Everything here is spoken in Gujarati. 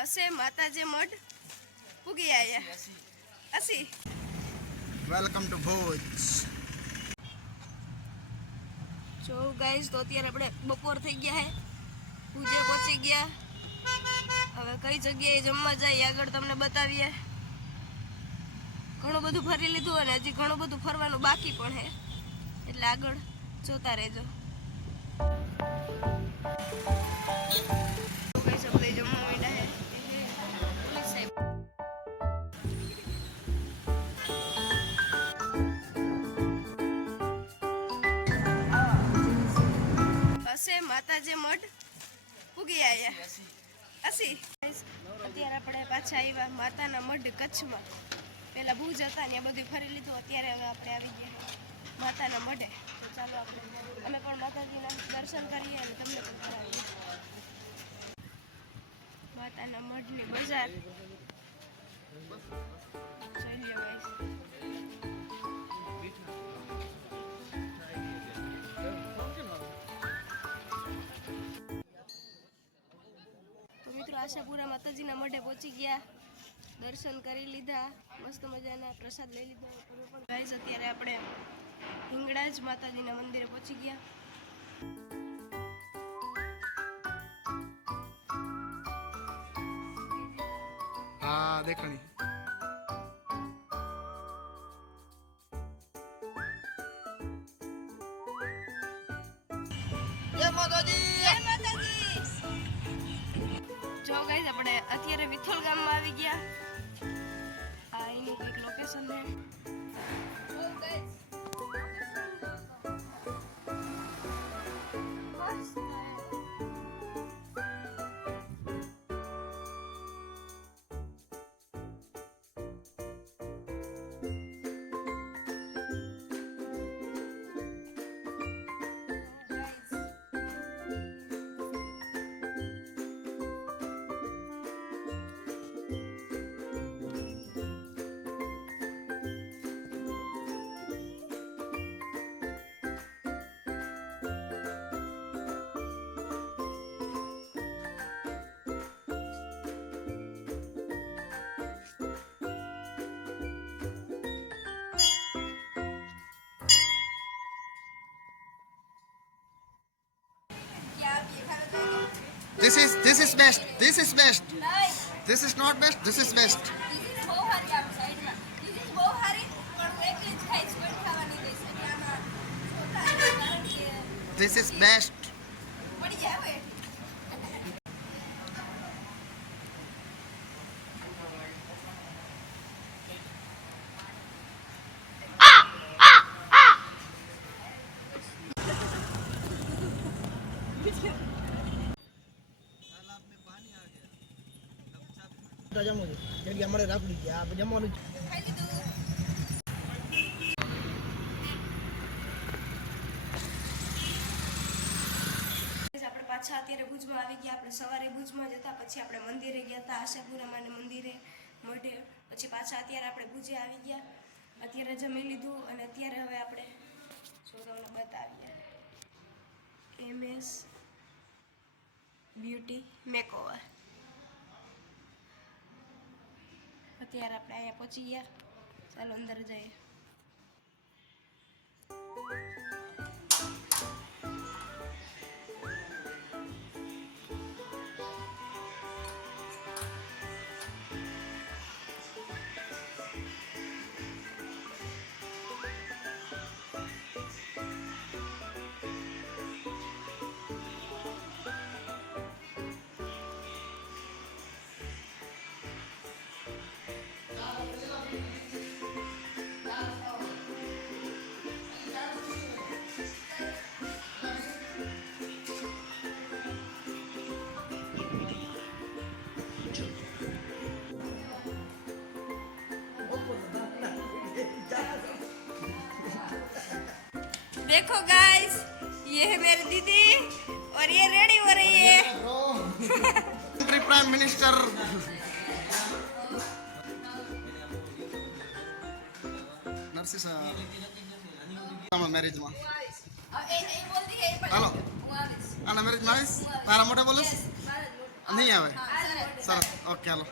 असे माताजी मठ पुगी आया असी વેલકમ ટુ ભુજ. જો ગાઈસ તો અત્યારે આપણે બપોર થઈ ગયા હે, પૂજે પહોંચી ગયા. હવે કઈ જગ્યાએ જમવા જાય આગળ તમને બતાવીએ. ઘણું બધું ફરી લીધું અને હજી ઘણું બધું ફરવાનું બાકી પણ હે, એટલે આગળ જોતા રહેજો. કઈ સબલે જમવા માંડ્યા હે પોલીસ સાહેબ. અસે માતાજી મઠ પૂગી આયા અસી. અત્યારે આપણે પાછા આવ્યા માતાના મઢ કચ્છમાં. પહેલા ભુજ હતા ને બધું ફરી લીધું, અત્યારે હવે આપણે આવી ગયા માતાના મઢે. તો ચાલો અમે પણ માતાજીના દર્શન કરીએ અને તમને પણ કરાવીએ. માતાના મઢની બજાર જોઈ લ્યો ગાઈસ. આશાપુરા માતાજીના મઢે પહોંચી ગયા, દર્શન કરી લીધા, મસ્ત મજાના પ્રસાદ લઈ લીધો. ગાઈસ અત્યારે આપણે હિંગળાજ માતાજીના મંદિરે પહોંચી ગયા. હા દેખાણી. જય માતાજી. જય માતાજી. જો ગાઈસ આપણે અત્યારે વિથોલ ગામમાં આવી ગયા. આ એનું કંઈક લોકેશન છે. This is best. This is best. This is not best. This is best. This is best. જમવું છે કે અમારે રાખડી છે આ જમવાનું છે. આપણે પાછા અત્યારે ભુજમાં આવી ગયા. આપણે સવારે ભુજમાં જતા, પછી આપણે મંદિરે ગયા હતા, આશાપુરા માના મંદિરે મઢે. પછી પાછા અત્યારે આપણે ભુજે આવી ગયા. અત્યારે જમી લીધું અને અત્યારે હવે આપણે તમને બતાવીએ MS બ્યુટી મેકઓવર. અત્યારે આપણે અહીંયા પહોંચી ગયા. ચાલો અંદર જઈએ. देखो गाइस, ये है मेरी दीदी और ये रेडी हो रही है. प्राइम मिनिस्टर નરસિંહ મેરેજ માં. હાલો આના મેરેજ માં આવીશ. તારા મોટા બોલું નહીં આવે સરસ ઓકે હાલો